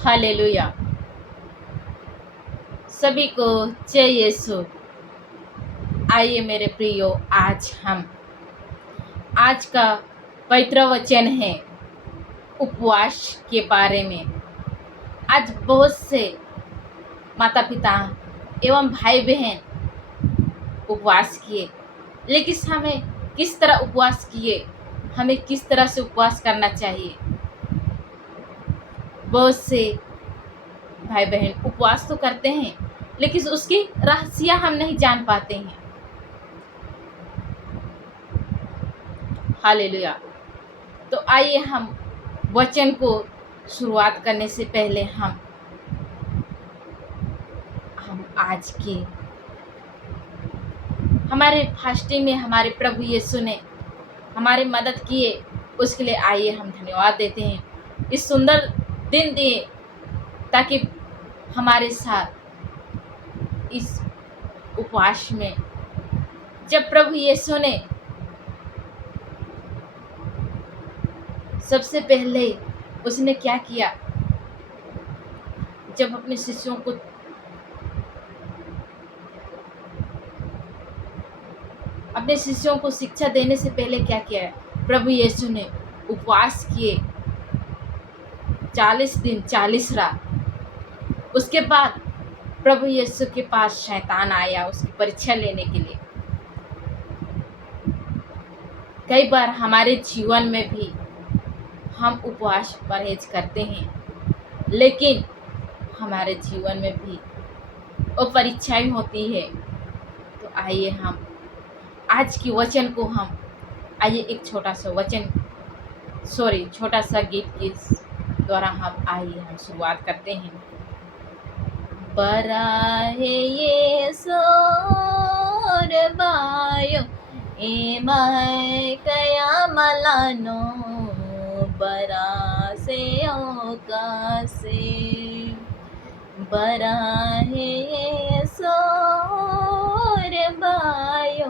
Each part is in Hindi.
हालेलुया। सभी को जय यीशु। आइए मेरे प्रियो, आज का पवित्र वचन है उपवास के बारे में। आज बहुत से माता पिता एवं भाई बहन उपवास किए, लेकिन हमें किस तरह उपवास किए, हमें किस तरह से उपवास करना चाहिए। बहुत से भाई बहन उपवास तो करते हैं, लेकिन उसकी रहस्य हम नहीं जान पाते हैं। हालेलुया। तो आइए हम वचन को शुरुआत करने से पहले हम आज के हमारे फास्टिंग में हमारे प्रभु यीशु ने हमारी मदद किए, उसके लिए आइए हम धन्यवाद देते हैं। इस सुंदर दिन दिए ताकि हमारे साथ इस उपवास में, जब प्रभु यीशु ने सबसे पहले उसने क्या किया, जब अपने शिष्यों को शिक्षा देने से पहले क्या किया है, प्रभु यीशु ने उपवास किए 40 दिन 40 रात। उसके बाद प्रभु यीशु के पास शैतान आया उसकी परीक्षा लेने के लिए। कई बार हमारे जीवन में भी हम उपवास परहेज करते हैं, लेकिन हमारे जीवन में भी वो परीक्षाएं होती है। तो आइए हम आज की वचन को आइए एक छोटा सा गीत के द्वारा हम शुरुआत करते हैं। बरा है ये सोर बायो एमाय कया मलानो बरा से ओकासे। बरा है ये सोर बायो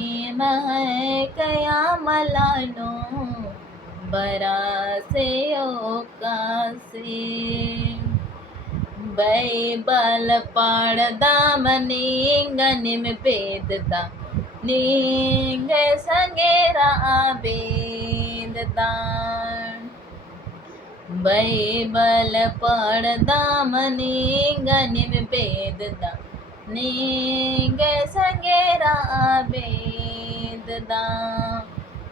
एमाय कया मलानो बरा से ओकासे। बैबल पाड़दा मनींगनिम बेददा नींग संगेरा बेददा। बैबल पाड़दा मनींगनिम बेददा नींग संगेरा बेददा।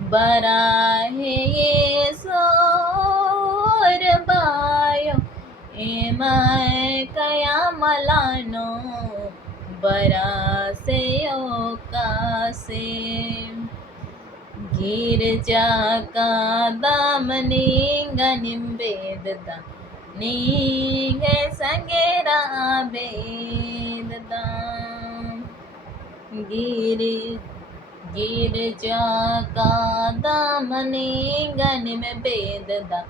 बरा है ये सोर बायो एमाय कया मलानो बरा से ओकासे। गिरजा का दामनी गनिम्बेददा नींग संगेरा बेददा। गिरजा का दामनी गनिम बेददा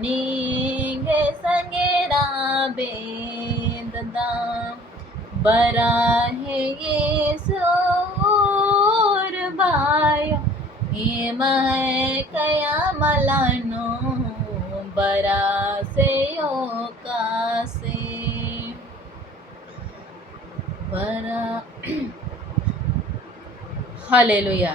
नींग संगेरा बेददा। बरा है ये सोर बायो एमाय कया मलानो बरा से ओकासे। बरा हालेलुया।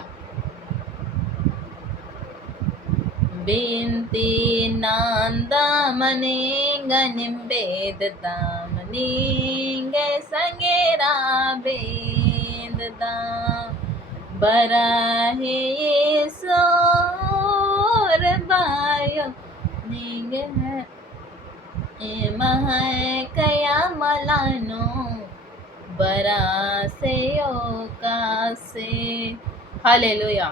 बिनती नांदा मने गनिम बेददा मनींग संगेरा बेददा। बरा है ये सोर बायो नींग एमाय कया मलानो बरा से ओकासे। हालेलुया।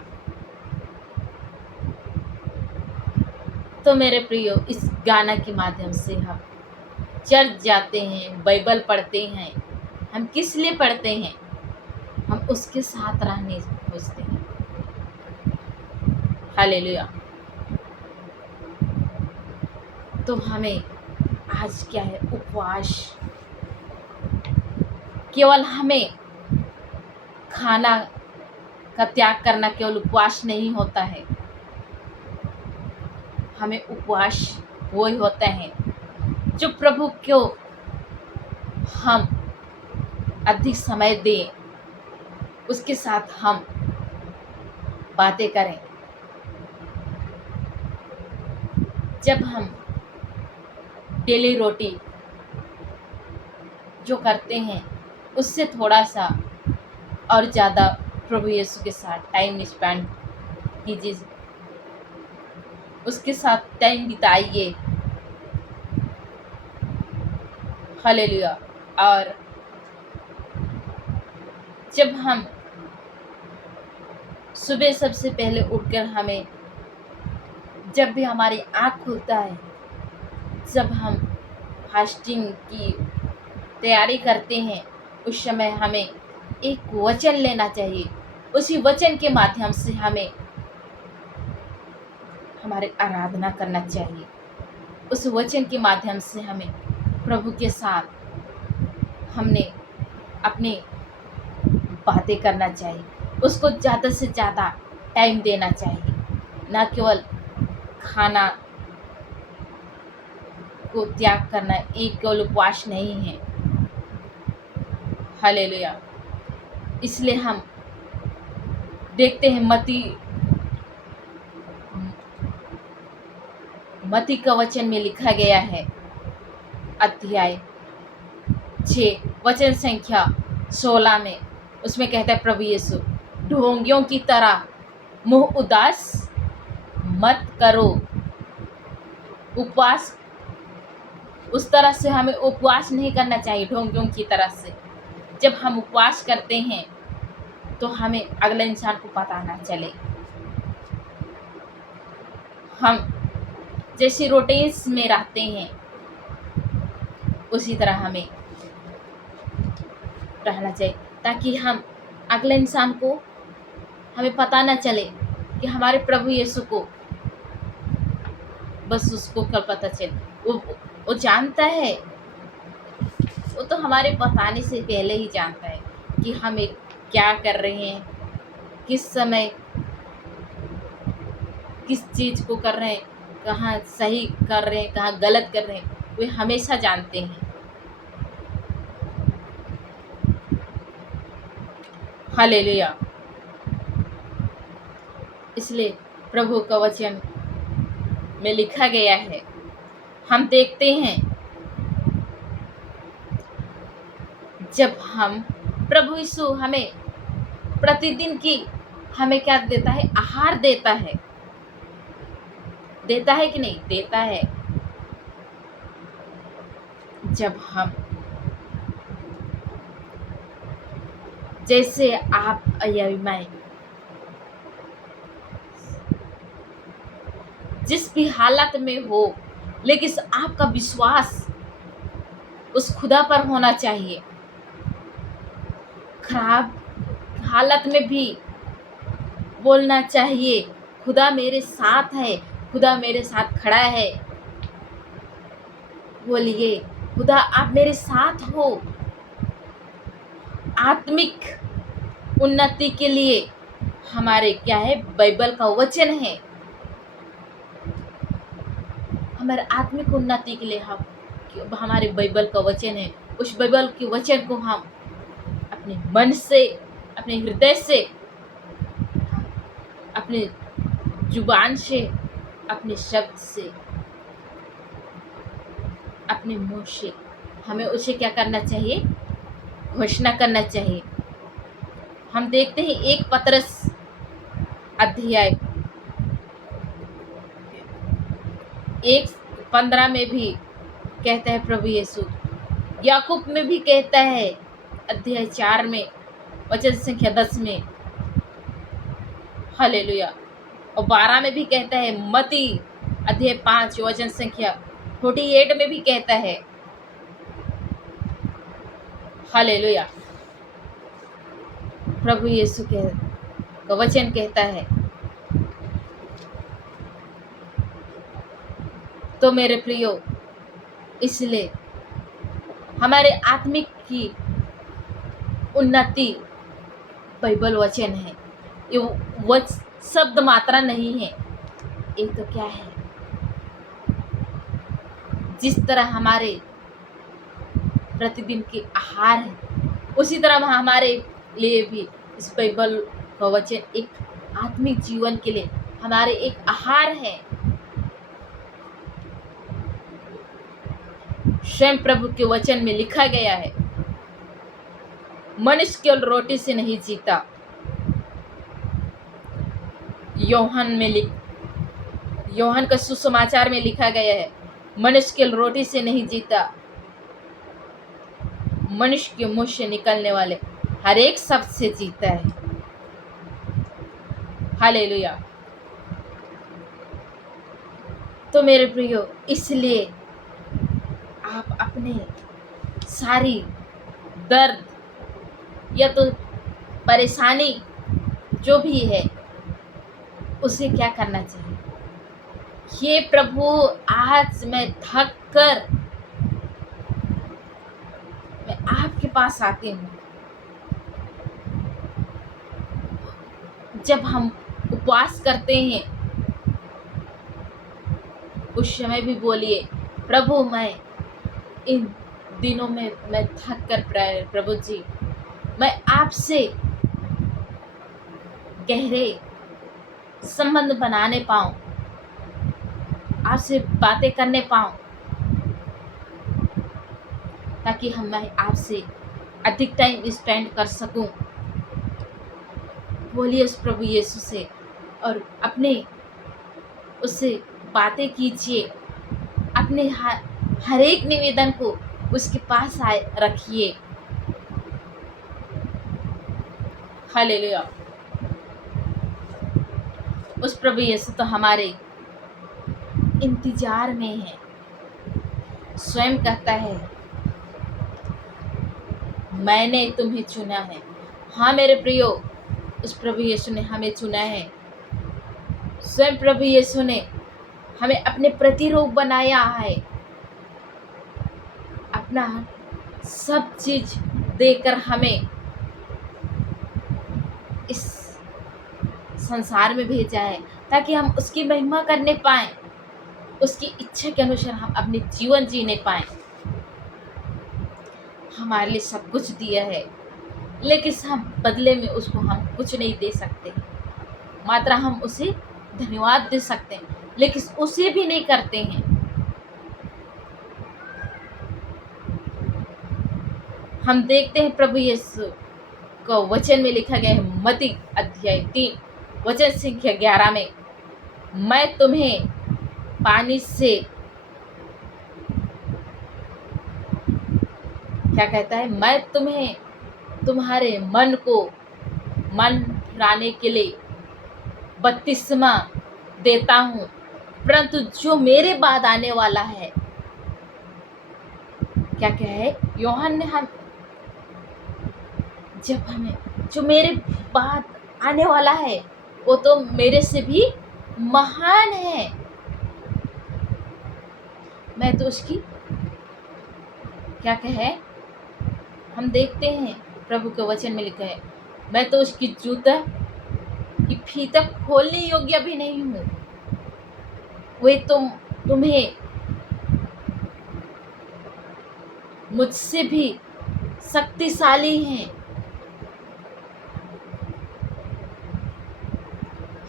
तो मेरे प्रियो, इस गाना के माध्यम से हम चर्च जाते हैं, बाइबल पढ़ते हैं। हम किस लिए पढ़ते हैं? हम उसके साथ रहने खोजते हैं। हालेलुया। तो हमें आज क्या है, उपवास। केवल हमें खाना का त्याग करना केवल उपवास नहीं होता है। हमें उपवास वही होता है जो प्रभु को हम अधिक समय दें, उसके साथ हम बातें करें। जब हम डेली रोटी जो करते हैं उससे थोड़ा सा और ज़्यादा प्रभु यीशु के साथ टाइम स्पेंड कीजिए, उसके साथ टाइम बिताइए। हालेलुया। और जब हम सुबह सबसे पहले उठकर हमें जब भी हमारी आँख खुलता है, जब हम फास्टिंग की तैयारी करते हैं, उस समय हमें एक वचन लेना चाहिए। उसी वचन के माध्यम से हमें हमारी आराधना करना चाहिए। उस वचन के माध्यम से हमें प्रभु के साथ हमने अपनी बातें करना चाहिए। उसको ज़्यादा से ज़्यादा टाइम देना चाहिए, ना केवल खाना को त्याग करना एक केवल उपवास नहीं है। हालेलुया। इसलिए हम देखते हैं मत्ती का वचन में लिखा गया है, अध्याय 6 वचन संख्या 16 में, उसमें कहता है प्रभु यीशु, ढोंगियों की तरह मुंह उदास मत करो। उपवास उस तरह से हमें उपवास नहीं करना चाहिए ढोंगियों की तरह से। जब हम उपवास करते हैं तो हमें अगले इंसान को पता ना चले। हम जैसे रूटीन्स में रहते हैं उसी तरह हमें रहना चाहिए, ताकि हम अगले इंसान को हमें पता ना चले कि हमारे प्रभु यीशु को, बस उसको कल पता चले। वो जानता है, वो तो हमारे बताने से पहले ही जानता है कि हम क्या कर रहे हैं, किस समय किस चीज़ को कर रहे हैं, कहाँ सही कर रहे हैं, कहाँ गलत कर रहे हैं, वे हमेशा जानते हैं। हालेलुया। इसलिए प्रभु का वचन में लिखा गया है, हम देखते हैं जब हम प्रभु यीशु हमें प्रतिदिन की हमें क्या देता है, आहार देता है कि नहीं देता है। जब हम जैसे आप मैं जिस भी हालत में हो, लेकिन आपका विश्वास उस खुदा पर होना चाहिए। खराब हालत में भी बोलना चाहिए, खुदा मेरे साथ है, खुदा मेरे साथ खड़ा है। बोलिए, खुदा आप मेरे साथ हो। आत्मिक उन्नति के लिए हमारे क्या है, बाइबल का वचन है। हमारे आत्मिक उन्नति के लिए हमारे बाइबल का वचन है। उस बाइबल के वचन को हम अपने मन से, अपने हृदय से, अपने जुबान से, अपने शब्द से, अपने मुंह से हमें उसे क्या करना चाहिए, घोषणा करना चाहिए। हम देखते हैं 1 पतरस अध्याय 1:15 में भी कहता है प्रभु यीशु, याकूब में भी कहता है अध्याय 4 में वचन संख्या 10 में, हालेलुया। और 12 में भी कहता है, मत्ती अध्याय 5 वचन संख्या 48 में भी कहता है, हालेलुया। प्रभु यीशु का वचन कहता है। तो मेरे प्रियो, इसलिए हमारे आत्मिक की उन्नति बाइबल वचन है। ये शब्द मात्रा नहीं है, ये तो क्या है, जिस तरह हमारे प्रतिदिन के आहार है, उसी तरह हमारे लिए भी इस बाइबल का वचन एक आत्मिक जीवन के लिए हमारे एक आहार है। स्वयं प्रभु के वचन में लिखा गया है, मनुष्य केवल रोटी से नहीं जीता। यूहन्ना का सुसमाचार में लिखा गया है, मनुष्य केवल रोटी से नहीं जीता, मनुष्य के मुंह से निकलने वाले हर एक शब्द से जीता है। हालेलुया। तो मेरे प्रियो, इसलिए आप अपने सारी दर्द या तो परेशानी जो भी है उसे क्या करना चाहिए, हे प्रभु आज मैं थक कर मैं आपके पास आती हूँ। जब हम उपवास करते हैं उस समय भी बोलिए, प्रभु मैं इन दिनों में मैं थक कर प्रभु जी मैं आपसे गहरे संबंध बनाने पाऊं, आपसे बातें करने पाऊं, ताकि मैं आपसे अधिक टाइम स्पेंड कर सकूं। बोलिए उस प्रभु यीशु से और अपने उससे बातें कीजिए, अपने हर एक निवेदन को उसके पास रखिए। हालेलुया। उस प्रभु यीशु तो हमारे इंतजार में है। स्वयं कहता है, मैंने तुम्हें चुना है। हाँ मेरे प्रियो, उस प्रभु यीशु ने हमें चुना है। स्वयं प्रभु यीशु ने हमें अपने प्रतिरूप बनाया है, अपना सब चीज देकर हमें इस संसार में भेजा है, ताकि हम उसकी महिमा करने पाएं, उसकी इच्छा के अनुसार हम अपने जीवन जीने पाएं। हमारे लिए सब कुछ दिया है, लेकिन हम बदले में उसको हम कुछ नहीं दे सकते। मात्र हम उसे धन्यवाद दे सकते हैं, लेकिन उसे भी नहीं करते हैं। हम देखते हैं प्रभु यीशु को वचन में लिखा गया है, मत्ती अध्याय 3 वचन संख्या 11 में, मैं तुम्हें पानी से क्या कहता है, मैं तुम्हें तुम्हारे मन फिराने के लिए बपतिस्मा देता हूँ, परंतु जो मेरे बाद आने वाला है, क्या है यूहन्ना, जो मेरे बाद आने वाला है वो तो मेरे से भी महान है। मैं तो उसकी क्या कहे, हम देखते हैं प्रभु के वचन में लिखा है, मैं तो उसकी जूता की फीता खोलने योग्य भी नहीं हूँ। वे तुम्हें मुझसे भी शक्तिशाली हैं।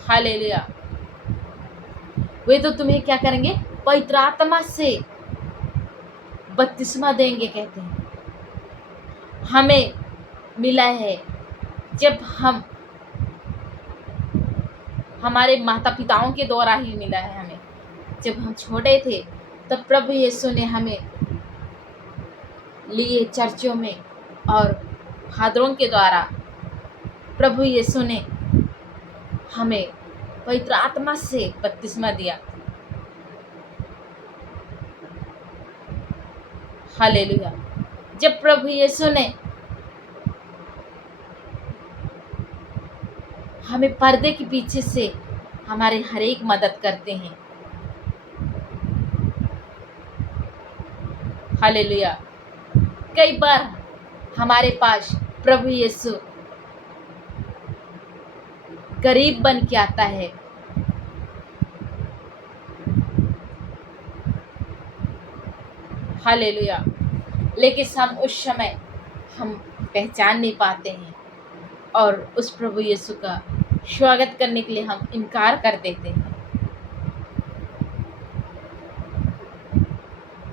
हालेलुया। वे तो तुम्हें क्या करेंगे, पवित्र आत्मा से बपतिस्मा देंगे। कहते हैं हमें मिला है जब हम हमारे माता पिताओं के द्वारा ही मिला है। हमें जब हम छोटे थे तब प्रभु यीशु ने हमें लिए चर्चों में, और फादरों के द्वारा प्रभु यीशु ने हमें पवित्र आत्मा से बपतिस्मा दिया। हालेलुया। जब प्रभु यीशु ने हमें पर्दे के पीछे से हमारे हर एक मदद करते हैं। हालेलुया। कई बार हमारे पास प्रभु यीशु गरीब बन के आता है, हालेलुया। लेकिन हम उस समय हम पहचान नहीं पाते हैं और उस प्रभु यीशु का स्वागत करने के लिए हम इनकार कर देते हैं।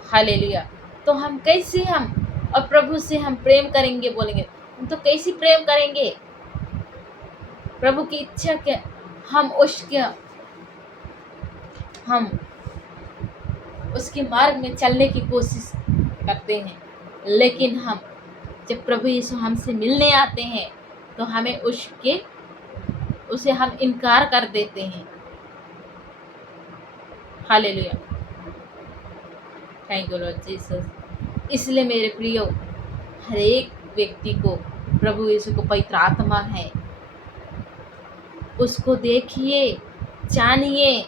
हालेलुया। तो हम कैसे हम और प्रभु से हम प्रेम करेंगे, बोलेंगे हम तो कैसे प्रेम करेंगे? प्रभु की इच्छा के हम उसके मार्ग में चलने की कोशिश करते हैं, लेकिन हम जब प्रभु यीशु हमसे मिलने आते हैं तो हमें उसे हम इनकार कर देते हैं। Hallelujah. Thank you Lord Jesus. इसलिए मेरे प्रियो, हर एक व्यक्ति को प्रभु यीशु को पवित्र आत्मा है, उसको देखिए, जानिए।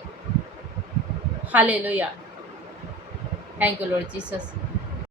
Hallelujah. Thank you Lord Jesus.